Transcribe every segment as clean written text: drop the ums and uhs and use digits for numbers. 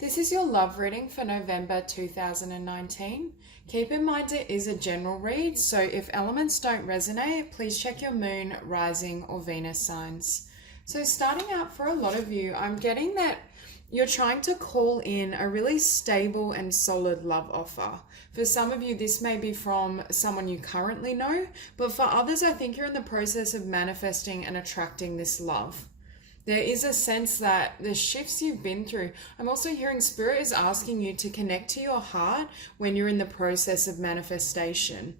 This is your love reading for November 2019. Keep in mind it is a general read, so if elements don't resonate, please check your moon, rising, or Venus signs. So starting out for a lot of you, I'm getting that you're trying to call in a really stable and solid love offer. For some of you, this may be from someone you currently know, but for others, I think you're in the process of manifesting and attracting this love. There is a sense that the shifts you've been through, I'm also hearing Spirit is asking you to connect to your heart when you're in the process of manifestation.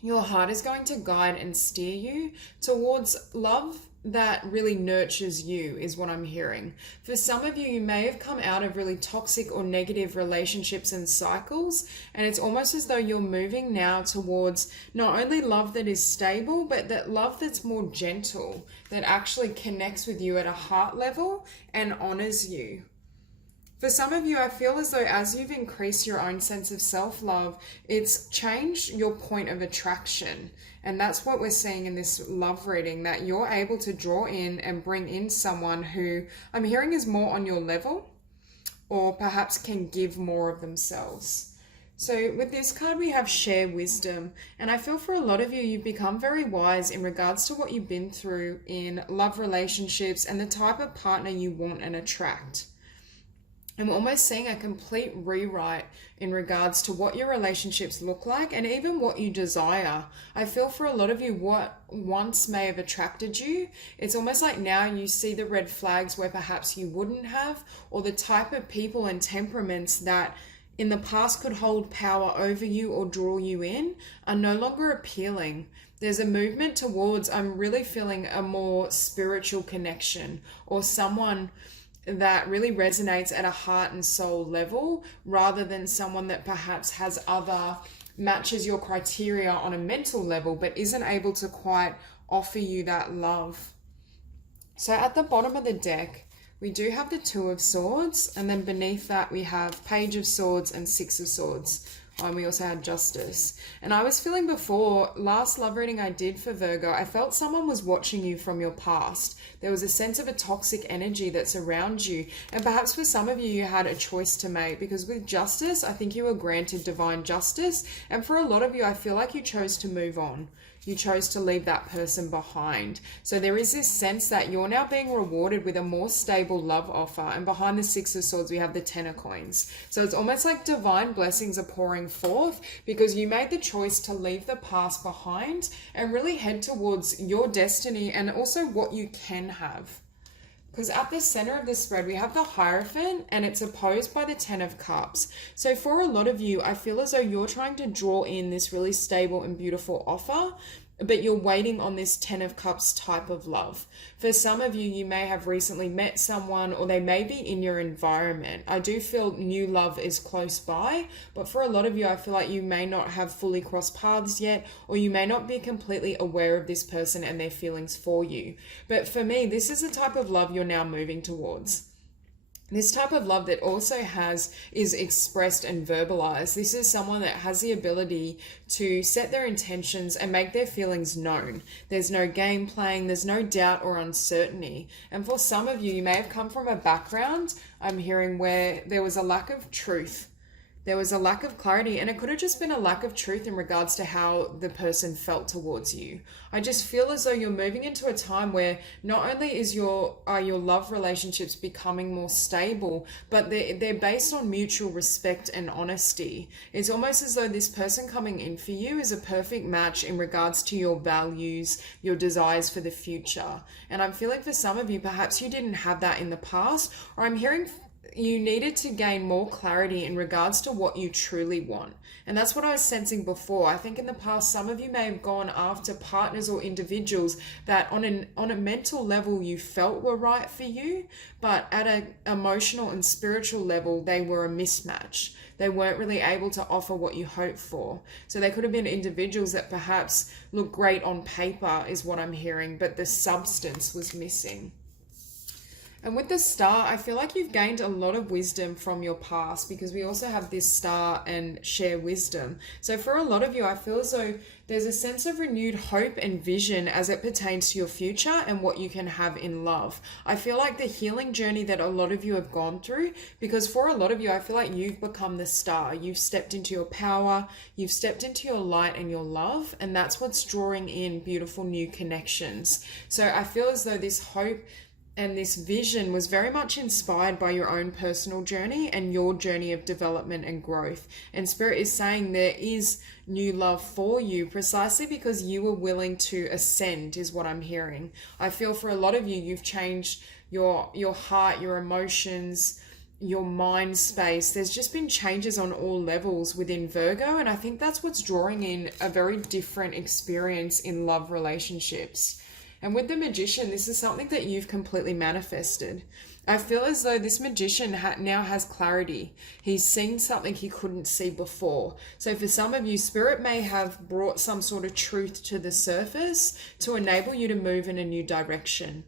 Your heart is going to guide and steer you towards love that really nurtures you, is what I'm hearing. For some of you, you may have come out of really toxic or negative relationships and cycles, and it's almost as though you're moving now towards not only love that is stable, but that love that's more gentle, that actually connects with you at a heart level and honors you. For some of you, I feel as though as you've increased your own sense of self-love, it's changed your point of attraction. And that's what we're seeing in this love reading, that you're able to draw in and bring in someone who I'm hearing is more on your level, or perhaps can give more of themselves. So with this card, we have share wisdom. And I feel for a lot of you, you've become very wise in regards to what you've been through in love relationships and the type of partner you want and attract. I'm almost seeing a complete rewrite in regards to what your relationships look like and even what you desire. I feel for a lot of you, what once may have attracted you, it's almost like now you see the red flags where perhaps you wouldn't have, or the type of people and temperaments that in the past could hold power over you or draw you in are no longer appealing. There's a movement towards, I'm really feeling a more spiritual connection, or someone that really resonates at a heart and soul level, rather than someone that perhaps has matches your criteria on a mental level, but isn't able to quite offer you that love. So at the bottom of the deck, we do have the Two of Swords, and then beneath that we have Page of Swords and Six of Swords. We also had Justice. And I was feeling before, last love reading I did for Virgo, I felt someone was watching you from your past. There was a sense of a toxic energy that's around you. And perhaps for some of you, you had a choice to make, because with Justice, I think you were granted divine justice. And for a lot of you, I feel like you chose to move on. You chose to leave that person behind. So there is this sense that you're now being rewarded with a more stable love offer. And behind the Six of Swords, we have the Ten of Coins. So it's almost like divine blessings are pouring forth because you made the choice to leave the past behind and really head towards your destiny and also what you can have. Because at the center of the spread, we have the Hierophant, and it's opposed by the Ten of Cups. So for a lot of you, I feel as though you're trying to draw in this really stable and beautiful offer, but you're waiting on this Ten of Cups type of love. For some of you, you may have recently met someone, or they may be in your environment. I do feel new love is close by, but for a lot of you, I feel like you may not have fully crossed paths yet, or you may not be completely aware of this person and their feelings for you. But for me, this is the type of love you're now moving towards. This type of love that also is expressed and verbalized. This is someone that has the ability to set their intentions and make their feelings known. There's no game playing, there's no doubt or uncertainty. And for some of you, you may have come from a background, I'm hearing, where there was a lack of truth. There was a lack of clarity, and it could have just been a lack of truth in regards to how the person felt towards you. I just feel as though you're moving into a time where not only are your love relationships becoming more stable, but they're based on mutual respect and honesty. It's almost as though this person coming in for you is a perfect match in regards to your values, your desires for the future. And I'm feeling for some of you, perhaps you didn't have that in the past, or I'm hearing you needed to gain more clarity in regards to what you truly want. And that's what I was sensing before. I think in the past, some of you may have gone after partners or individuals that on a mental level you felt were right for you, but at an emotional and spiritual level, they were a mismatch. They weren't really able to offer what you hoped for. So they could have been individuals that perhaps look great on paper, is what I'm hearing, but the substance was missing. And with the star, I feel like you've gained a lot of wisdom from your past, because we also have this star and share wisdom. So for a lot of you, I feel as though there's a sense of renewed hope and vision as it pertains to your future and what you can have in love. I feel like the healing journey that a lot of you have gone through, because for a lot of you, I feel like you've become the star. You've stepped into your power, you've stepped into your light and your love, and that's what's drawing in beautiful new connections. So I feel as though this hope and this vision was very much inspired by your own personal journey and your journey of development and growth. And Spirit is saying there is new love for you precisely because you were willing to ascend, is what I'm hearing. I feel for a lot of you, you've changed your heart, your emotions, your mind space. There's just been changes on all levels within Virgo, and I think that's what's drawing in a very different experience in love relationships. And with the Magician, this is something that you've completely manifested. I feel as though this Magician now has clarity. He's seen something he couldn't see before. So for some of you, Spirit may have brought some sort of truth to the surface to enable you to move in a new direction.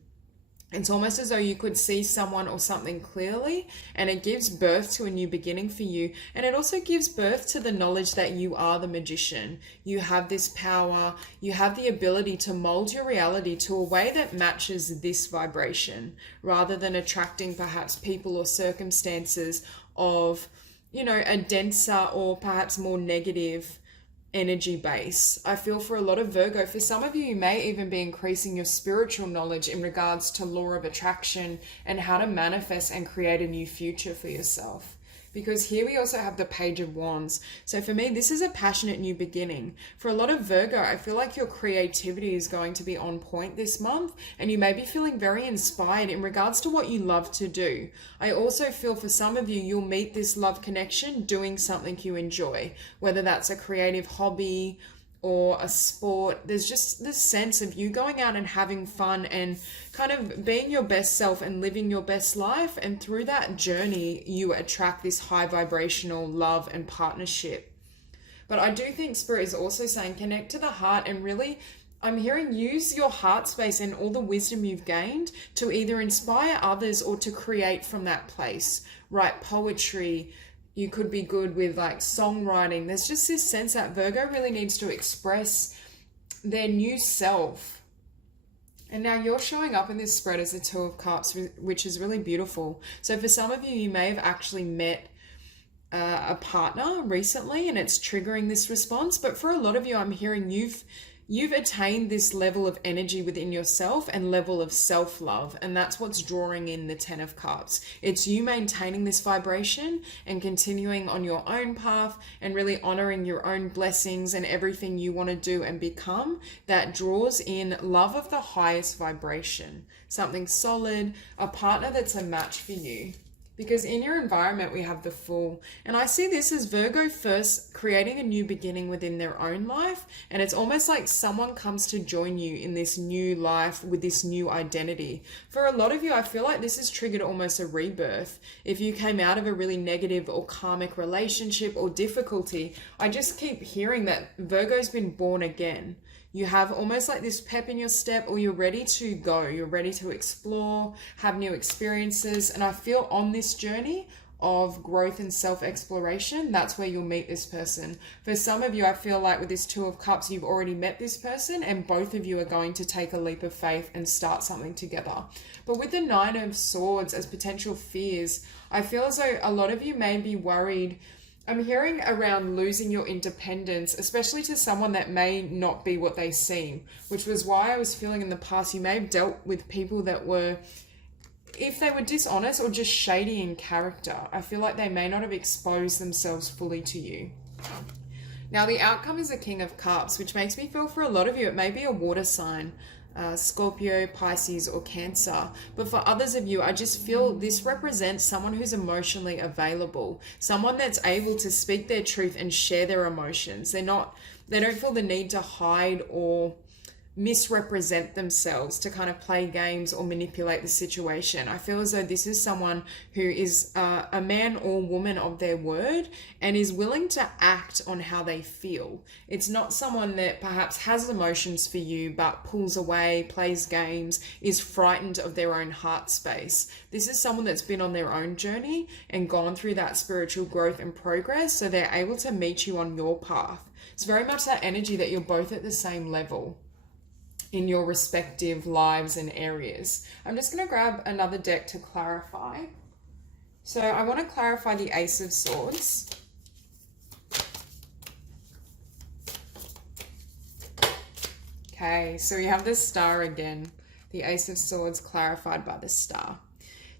It's almost as though you could see someone or something clearly, and it gives birth to a new beginning for you. And it also gives birth to the knowledge that you are the Magician. You have this power, you have the ability to mold your reality to a way that matches this vibration, rather than attracting perhaps people or circumstances of, a denser or perhaps more negative energy base. I feel for a lot of Virgo, for some of you, you may even be increasing your spiritual knowledge in regards to law of attraction and how to manifest and create a new future for yourself. Because here we also have the Page of Wands. So for me, this is a passionate new beginning. For a lot of Virgo, I feel like your creativity is going to be on point this month, and you may be feeling very inspired in regards to what you love to do. I also feel for some of you, you'll meet this love connection doing something you enjoy, whether that's a creative hobby or a sport. There's just this sense of you going out and having fun and kind of being your best self and living your best life. And through that journey, you attract this high vibrational love and partnership. But I do think Spirit is also saying connect to the heart, and really, I'm hearing use your heart space and all the wisdom you've gained to either inspire others or to create from that place. Write poetry. You could be good with like songwriting. There's just this sense that Virgo really needs to express their new self. And now you're showing up in this spread as the Two of Cups, which is really beautiful. So for some of you, you may have actually met a partner recently and it's triggering this response. But for a lot of you, I'm hearing you've attained this level of energy within yourself and level of self-love, and that's what's drawing in the Ten of Cups. It's you maintaining this vibration and continuing on your own path and really honoring your own blessings and everything you want to do and become that draws in love of the highest vibration, something solid, a partner that's a match for you. Because in your environment, we have the Fool. And I see this as Virgo first creating a new beginning within their own life. And it's almost like someone comes to join you in this new life with this new identity. For a lot of you, I feel like this has triggered almost a rebirth. If you came out of a really negative or karmic relationship or difficulty, I just keep hearing that Virgo's been born again. You have almost like this pep in your step, or you're ready to go. You're ready to explore, have new experiences. And I feel on this journey of growth and self-exploration, that's where you'll meet this person. For some of you, I feel like with this Two of Cups, you've already met this person and both of you are going to take a leap of faith and start something together. But with the Nine of Swords as potential fears, I feel as though a lot of you may be worried. I'm hearing around losing your independence, especially to someone that may not be what they seem, which was why I was feeling in the past you may have dealt with people that were, if they were dishonest or just shady in character, I feel like they may not have exposed themselves fully to you. Now the outcome is the King of Cups, which makes me feel for a lot of you, it may be a water sign. Scorpio, Pisces, or Cancer. But for others of you, I just feel this represents someone who's emotionally available, someone that's able to speak their truth and share their emotions. They don't feel the need to hide or misrepresent themselves to kind of play games or manipulate the situation. I feel as though this is someone who is a man or woman of their word and is willing to act on how they feel. It's not someone that perhaps has emotions for you but pulls away, plays games, is frightened of their own heart space. This is someone that's been on their own journey and gone through that spiritual growth and progress, so they're able to meet you on your path. It's very much that energy that you're both at the same level in your respective lives and areas. I'm just going to grab another deck to clarify. So I want to clarify the Ace of Swords. Okay, so we have the Star again. The Ace of Swords clarified by the Star.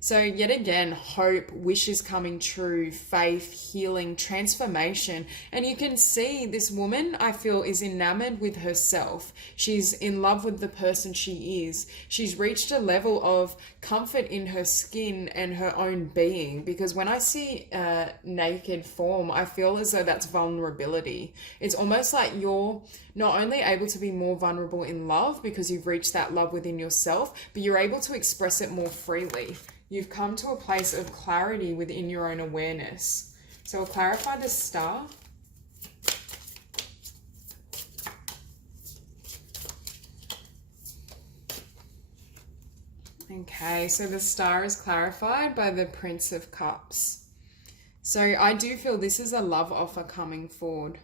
So yet again, hope, wishes coming true, faith, healing, transformation. And you can see this woman, I feel, is enamored with herself. She's in love with the person she is. She's reached a level of comfort in her skin and her own being. Because when I see a naked form, I feel as though that's vulnerability. It's almost like you're not only able to be more vulnerable in love because you've reached that love within yourself, but you're able to express it more freely. You've come to a place of clarity within your own awareness. So we'll clarify the Star. Okay, so the Star is clarified by the Prince of Cups. So I do feel this is a love offer coming forward.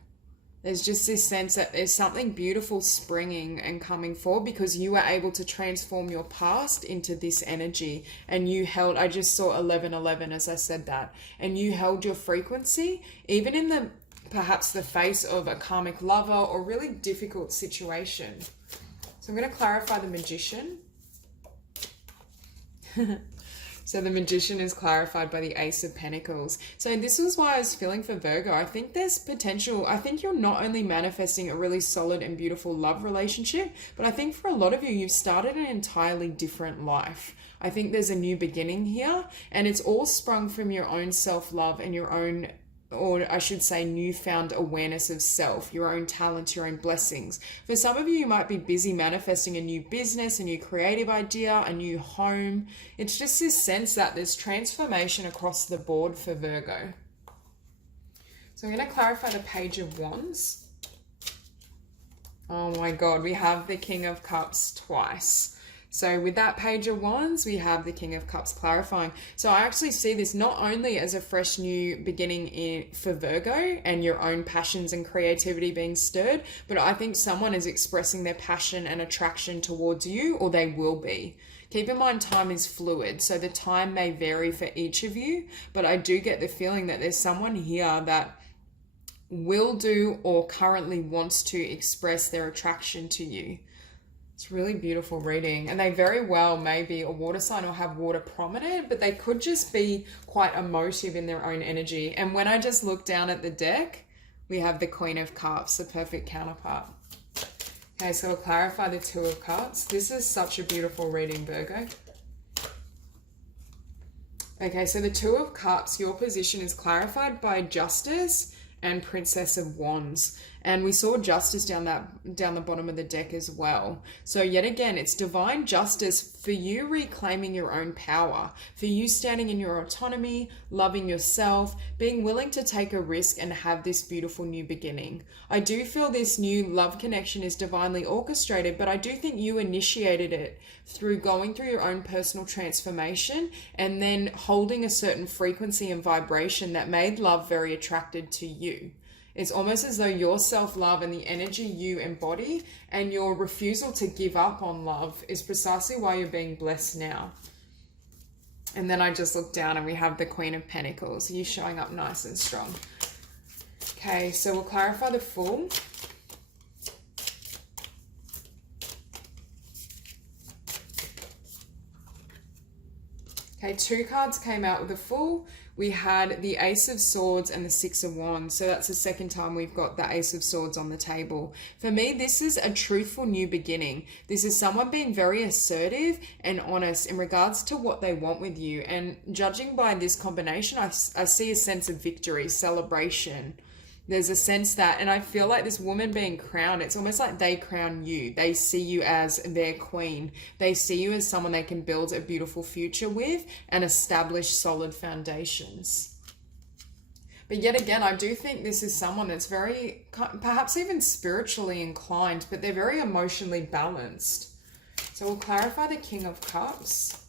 There's just this sense that there's something beautiful springing and coming forward because you were able to transform your past into this energy, and you held, I just saw 1111 as I said that, and you held your frequency even in the perhaps the face of a karmic lover or really difficult situation. So I'm going to clarify the Magician. So the Magician is clarified by the Ace of Pentacles. So this was why I was feeling for Virgo. I think there's potential. I think you're not only manifesting a really solid and beautiful love relationship, but I think for a lot of you, you've started an entirely different life. I think there's a new beginning here, and it's all sprung from your own self-love and your own, or I should say, newfound awareness of self, your own talents, your own blessings. For some of you, you might be busy manifesting a new business, a new creative idea, a new home. It's just this sense that there's transformation across the board for Virgo. So I'm going to clarify the Page of Wands. Oh my God, we have the King of Cups twice. So with that Page of Wands, we have the King of Cups clarifying. So I actually see this not only as a fresh new beginning for Virgo and your own passions and creativity being stirred, but I think someone is expressing their passion and attraction towards you, or they will be. Keep in mind, time is fluid, so the time may vary for each of you, but I do get the feeling that there's someone here that will do or currently wants to express their attraction to you. It's really beautiful reading, and they very well may be a water sign or have water prominent, but they could just be quite emotive in their own energy. And when I just look down at the deck, we have the Queen of Cups, the perfect counterpart. Okay, so we'll clarify the Two of Cups. This is such a beautiful reading, Virgo. Okay, so the Two of Cups, your position is clarified by Justice and Princess of Wands. And we saw justice down the bottom of the deck as well. So yet again, it's divine justice for you reclaiming your own power, for you standing in your autonomy, loving yourself, being willing to take a risk and have this beautiful new beginning. I do feel this new love connection is divinely orchestrated, but I do think you initiated it through going through your own personal transformation and then holding a certain frequency and vibration that made love very attracted to you. It's almost as though your self-love and the energy you embody and your refusal to give up on love is precisely why you're being blessed now. And then I just look down and we have the Queen of Pentacles. You showing up nice and strong. Okay, so we'll clarify the Fool. Okay, two cards came out with the Fool. We had the Ace of Swords and the Six of Wands. So that's the second time we've got the Ace of Swords on the table. For me, this is a truthful new beginning. This is someone being very assertive and honest in regards to what they want with you. And judging by this combination, I see a sense of victory, celebration. There's a sense that, and I feel like this woman being crowned, it's almost like they crown you. They see you as their queen. They see you as someone they can build a beautiful future with and establish solid foundations. But yet again, I do think this is someone that's very, perhaps even spiritually inclined, but they're very emotionally balanced. So we'll clarify the King of Cups.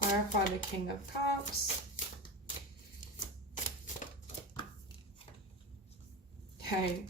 Clarify the King of Cups. Okay,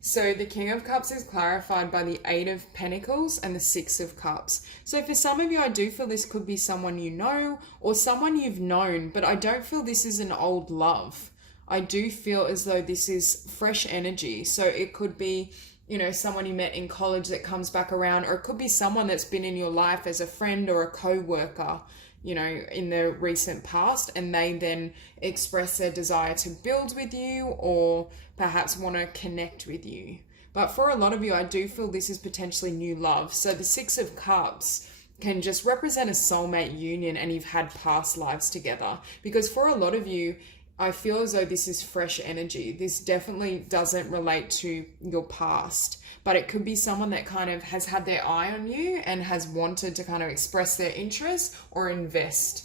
so the King of Cups is clarified by the Eight of Pentacles and the Six of Cups. So for some of you, I do feel this could be someone you know or someone you've known, but I don't feel this is an old love. I do feel as though this is fresh energy. So it could be, you know, someone you met in college that comes back around, or it could be someone that's been in your life as a friend or a co-worker, you know, in the recent past, and they then express their desire to build with you or perhaps want to connect with you. But for a lot of you, I do feel this is potentially new love. So the Six of Cups can just represent a soulmate union, and you've had past lives together. Because for a lot of you, I feel as though this is fresh energy. This definitely doesn't relate to your past, but it could be someone that kind of has had their eye on you and has wanted to kind of express their interest or invest.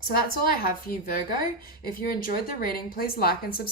So that's all I have for you, Virgo. If you enjoyed the reading, please like and subscribe.